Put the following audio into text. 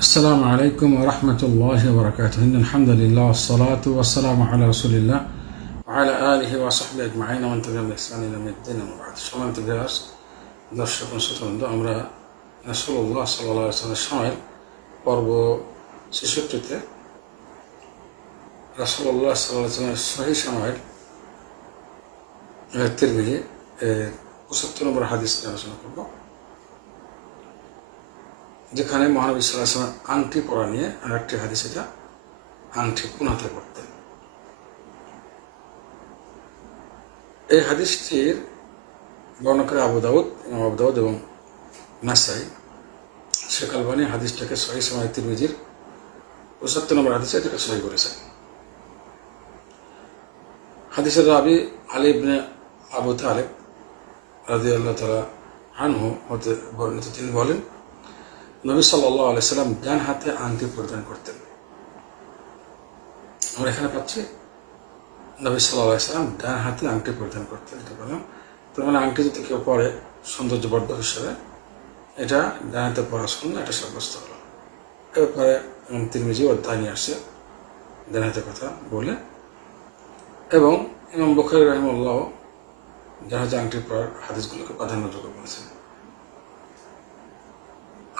السلام عليكم ورحمة الله وبركاته إن الحمد لله والصلاة والسلام على رسول الله وعلى آله وصحبه أجمعين ومن تبعهم بإحسان إلى يوم الدين أما بعد সম্মানিত বিরাস দর্শক শ্রোতবৃন্দ আমরা রাসূলুল্লাহ সাল্লাল্লাহু আলাইহি ওয়াসাল্লামের সময় পর্ব ছেষট্টিতে রাসূলুল্লাহ সাল্লাল্লাহু আলাইহি ওয়াসাল্লামের সহি সময়ের তিরমিজি পঁচাত্তর নম্বর হাদিস নিয়ে আলোচনা করবো যেখানে মহানবী সাল্লাহ আংটি পরা নিয়ে আর একটি হাদিস এটা আংটি কুনাতে করতেন এই হাদিসটির বর্ণনা করে আবু দাউদ, ইমাম আবু এবং নাসাই, শেখ আলবানী হাদিসটাকে সহি সময় তিরমিজির পঁচাত্তর নম্বর হাদিসে এটাকে সহি করেছেন। হাদিসের রাবি আলী ইবনে আবু তালেব রাজি আল্লাহ তালা আনহু হতে বর্ণিত তিনি বলেন নবী সাল্লাহ আলাইসাল্লাম ডান হাতে আংটি পরিধান করতেন। আমরা এখানে পাচ্ছি, নবী সাল্লাহ আলাইসাল্লাম ডান হাতে আংটি পরিধান করতেন। এটা বললাম, তার মানে আংটি যদি কেউ পরে সৌন্দর্যবর্ধক হিসেবে, এটা ডান হাতে পড়া শূন্য এটা সাব্যস্ত হলো। এরপরে তিরমিজি অধ্যায় নিয়ে আসছে ডান হাতে কথা বলে। এবং ইমাম বখারি রহমুল্লাহ ডান হাতে আংটি পড়ার হাদিসগুলোকে প্রাধান্যযোগ্য বলেছেন।